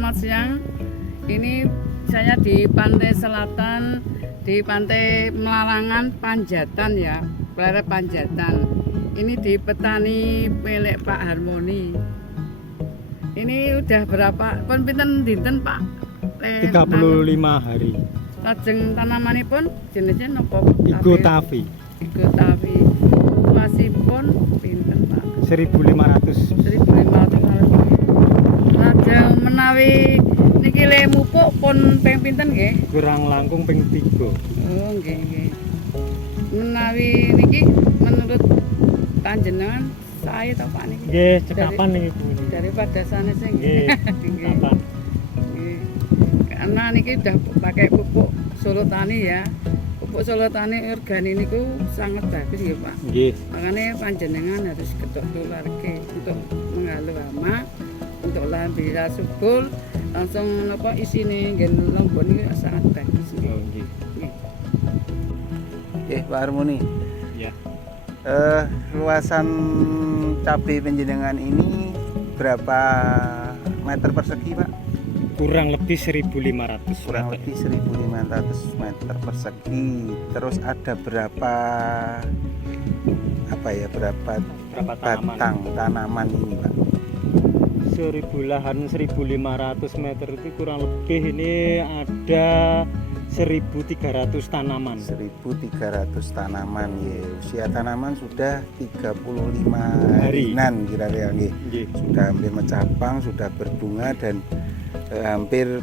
selamat siang. Ini saya di pantai selatan, di pantai Melarangan Panjatan ya, Pleret Panjatan. Ini di petani milik Pak Harmoni. Ini udah berapa? Pun pinten dinten Pak? 35 hari. Lajeng tanamanipun jenisnya nopo? Igo Tavi. Igo Tavi. Luasipun pinten Pak? 1.500. 1.500. Lajeng menawi niki le mupuk pun ping pinten nggih? Kurang langkung ping 3. Oh nggih nggih. Menawi niki menurut panjenengan saya tau Pak niki. Nggih, cekapan niki Bu. Daripada sanes sing Nggih. Cekapan. Nggih. Karena niki udah pakai pupuk Solo Tani ya. Pupuk Solo Tani organik niku sangat bagus ya Pak. Nggih. Makanya panjenengan harus ketok tularke untuk menghalu hama, untuk lahan bisa subur, langsung apa isine nggen lombon iki sangat bagus. Oh, nggih. Oke, Pak Harmoni. Ya. Luasan cabai penjenengan ini berapa meter persegi, Pak? Kurang lebih 1.500. Kurang lebih 1.500 meter persegi. Terus ada berapa Berapa tanaman? batang tanaman ini, Pak? 1.500 meter itu kurang lebih ini ada 1.300 tanaman. 1.300 tanaman ya. Usia tanaman sudah 35 Hari. harian kira-kira nggih. Nggih. Sudah hampir mencapang, sudah berbunga dan hampir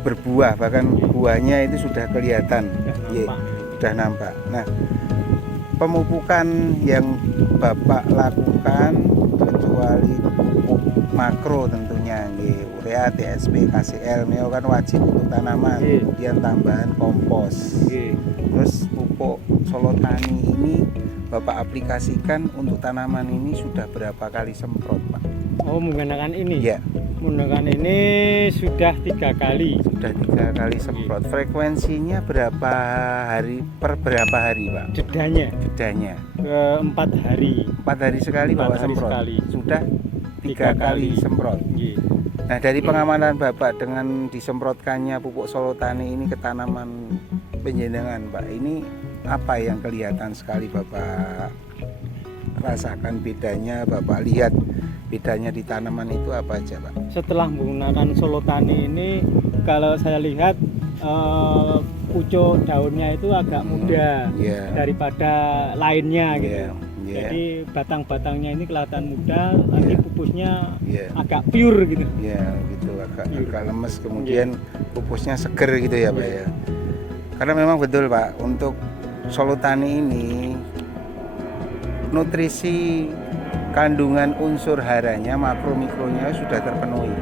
berbuah, bahkan buahnya itu sudah kelihatan. Ye, sudah nampak. Nah, pemupukan yang Bapak lakukan kecuali pupuk makro tentunya nggih, urea, TSP, KCL ini kan wajib untuk tanaman. Nggih. Kemudian tambahan kompos. Nggih. Terus pupuk Solo Tani ini Bapak aplikasikan untuk tanaman ini sudah berapa kali semprot, Pak? Oh, menggunakan ini? Ya, Menggunakan ini sudah 3 kali. sudah 3 kali semprot. Frekuensinya berapa hari per berapa hari, Pak? Jedanya Bedanya 4 hari. 4 hari sekali 4 Bapak hari semprot. sekali. Sudah 3 3 kali kali. semprot. Nggih. Nah, dari pengamanan Bapak dengan disemprotkannya pupuk Solo Tani ini ke tanaman penjenengan, Pak, ini apa yang kelihatan sekali Bapak rasakan bedanya, Bapak lihat bedanya di tanaman itu apa aja, Pak? Setelah menggunakan Solo Tani ini, kalau saya lihat pucuk daunnya itu agak muda Iya. daripada lainnya gitu. Iya. Iya. Jadi batang-batangnya ini kelihatan muda, nanti Iya. pupusnya Iya. agak pure gitu. Ya gitu, agak Iya. lemes, kemudian pupusnya seger gitu ya Pak ya. Karena memang betul Pak, untuk Solo Tani ini nutrisi kandungan unsur haranya, makro mikronya sudah terpenuhi.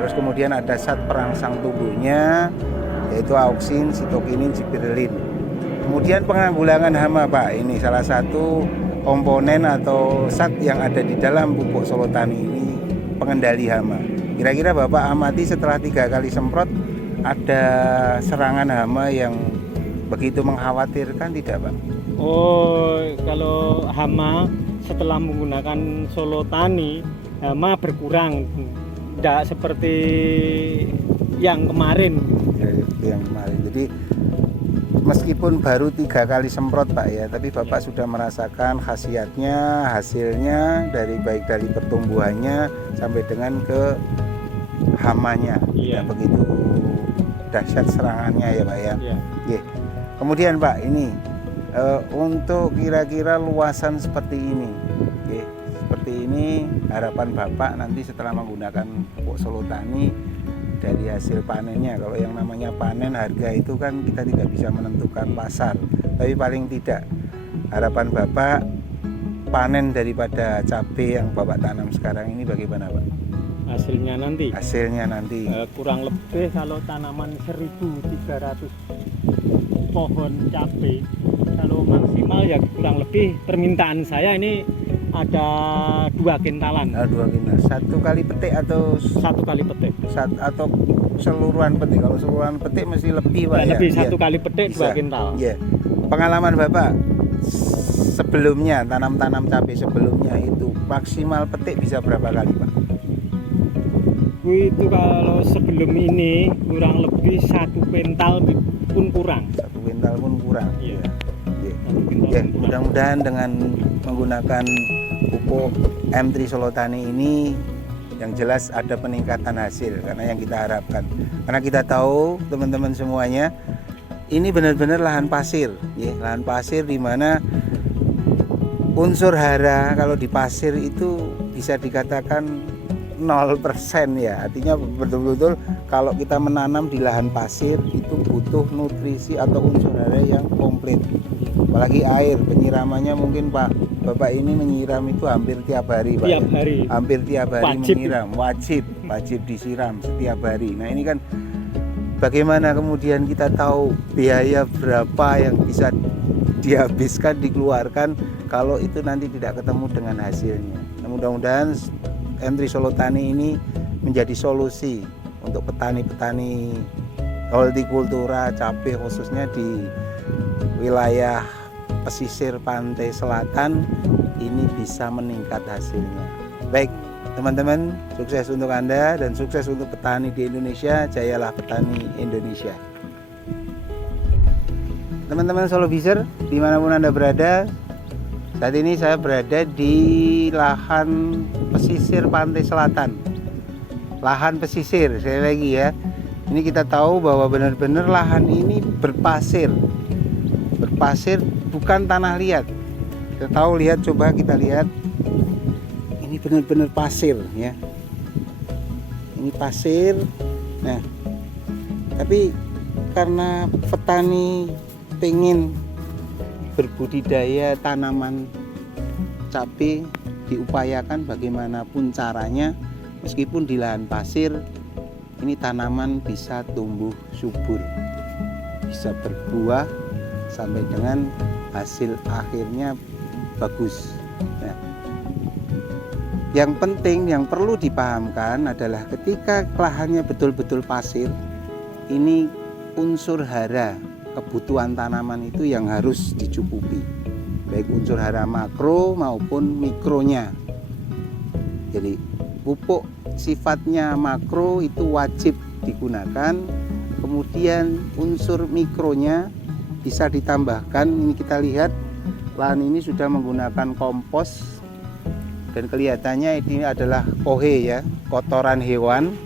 Terus kemudian ada zat perangsang tubuhnya yaitu auksin, sitokinin, gibberellin. Kemudian penanggulangan hama Pak, ini salah satu komponen atau zat yang ada di dalam pupuk Solo Tani ini, pengendali hama. Kira-kira Bapak amati setelah 3 kali semprot ada serangan hama yang begitu mengkhawatirkan tidak Pak? Oh, kalau hama setelah menggunakan Solo Tani, hama berkurang. Tidak seperti yang kemarin. Ya, itu yang kemarin. Jadi meskipun baru 3 kali semprot Pak ya, tapi Bapak sudah merasakan khasiatnya, hasilnya dari baik dari pertumbuhannya sampai dengan ke hamanya. Iya. Ya, begitu dahsyat serangannya ya Pak ya. Ya. Oke. Kemudian Pak ini untuk kira-kira luasan seperti ini, oke, seperti ini harapan Bapak nanti setelah menggunakan pupuk Solo Tani dari hasil panennya. Kalau yang namanya panen, harga itu kan kita tidak bisa menentukan pasar, tapi paling tidak harapan Bapak panen daripada cabai yang Bapak tanam sekarang ini bagaimana Pak? Hasilnya nanti Hasilnya nanti kurang lebih kalau tanaman 1.300 pohon cabai, kalau maksimal ya kurang lebih permintaan saya ini ada 2 kintalan. 2 kintal. 1 kali petik atau 1 kali petik. atau seluruhan petik? Kalau seluruhan petik mesti lebih Pak ya. Lebih 1 Iya. kali petik Bisa. 2 kintal. Iya. Pengalaman Bapak sebelumnya, tanam cabai sebelumnya itu maksimal petik bisa berapa kali Pak? Menurutku itu kalau sebelum ini kurang lebih 1 kuintal pun kurang. 1 kuintal pun kurang. Iya. Iya. 1 kuintal Ya, pun kurang. mudah-mudahan dengan menggunakan pupuk M3 Solo Tani ini yang jelas ada peningkatan hasil karena yang kita harapkan. Karena kita tahu teman-teman semuanya ini benar-benar lahan pasir, ya, lahan pasir di mana unsur hara kalau di pasir itu bisa dikatakan 0% ya. Artinya betul-betul kalau kita menanam di lahan pasir itu butuh nutrisi atau unsur hara yang komplit. Apalagi air, penyiramannya mungkin Bapak ini menyiram itu hampir tiap hari, Pak. Tiap Ya? hari. Hampir tiap hari Wajib. menyiram, wajib disiram setiap hari. Nah, ini kan bagaimana kemudian kita tahu biaya berapa yang bisa dihabiskan, dikeluarkan kalau itu nanti tidak ketemu dengan hasilnya. Nah, mudah-mudahan M3 Solo Tani ini menjadi solusi untuk petani-petani hortikultura cabai khususnya di wilayah pesisir pantai selatan ini bisa meningkat hasilnya. Baik teman-teman, sukses untuk Anda dan sukses untuk petani di Indonesia. Jayalah petani Indonesia. Teman-teman Solo Viser, dimanapun Anda berada, saat ini saya berada di lahan pesisir pantai selatan. Lahan pesisir, sekali lagi ya. Ini kita tahu bahwa benar-benar lahan ini berpasir. Berpasir bukan tanah liat. Kita tahu, lihat, coba kita lihat. Ini benar-benar pasir ya. Ini pasir. Nah, tapi karena petani pengen berbudidaya tanaman cabai, diupayakan bagaimanapun caranya meskipun di lahan pasir ini tanaman bisa tumbuh subur, bisa berbuah sampai dengan hasil akhirnya bagus. Nah, yang penting yang perlu dipahamkan adalah ketika lahannya betul-betul pasir, ini unsur hara kebutuhan tanaman itu yang harus dicukupi, baik unsur hara makro maupun mikronya. Jadi pupuk sifatnya makro itu wajib digunakan, kemudian unsur mikronya bisa ditambahkan. Ini kita lihat lahan ini sudah menggunakan kompos dan kelihatannya ini adalah kohe ya, kotoran hewan,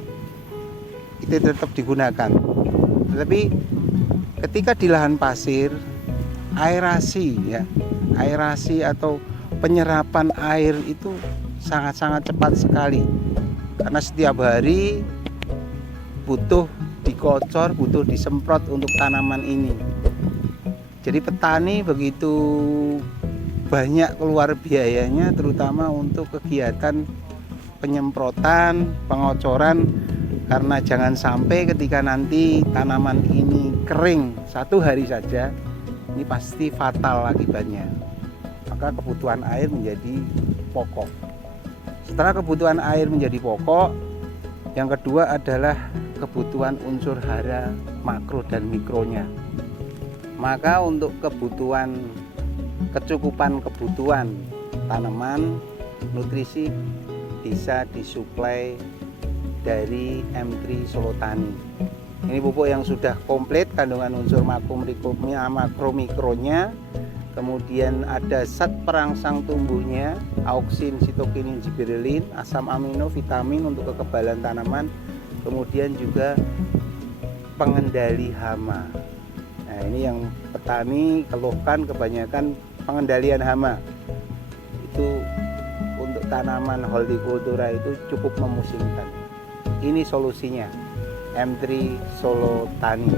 itu tetap digunakan. Tetapi ketika di lahan pasir, aerasi ya, aerasi atau penyerapan air itu sangat-sangat cepat sekali. Karena setiap hari butuh dikocor, butuh disemprot untuk tanaman ini. Jadi petani begitu banyak keluar biayanya terutama untuk kegiatan penyemprotan, pengocoran, karena jangan sampai ketika nanti tanaman ini kering 1 hari saja, ini pasti fatal akibatnya. Maka kebutuhan air menjadi pokok. Setelah kebutuhan air menjadi pokok, yang kedua adalah kebutuhan unsur hara makro dan mikronya. Maka untuk kecukupan kebutuhan tanaman, nutrisi bisa disuplai dari M3 Solo Tani. Ini pupuk yang sudah komplit kandungan unsur makro mikronya, kemudian ada zat perangsang tumbuhnya, auksin, sitokinin, gibberellin, asam amino, vitamin untuk kekebalan tanaman, kemudian juga pengendali hama. Nah, ini yang petani keluhkan kebanyakan pengendalian hama. Itu untuk tanaman hortikultura itu cukup memusingkan. Ini solusinya, M3 Solo Tani.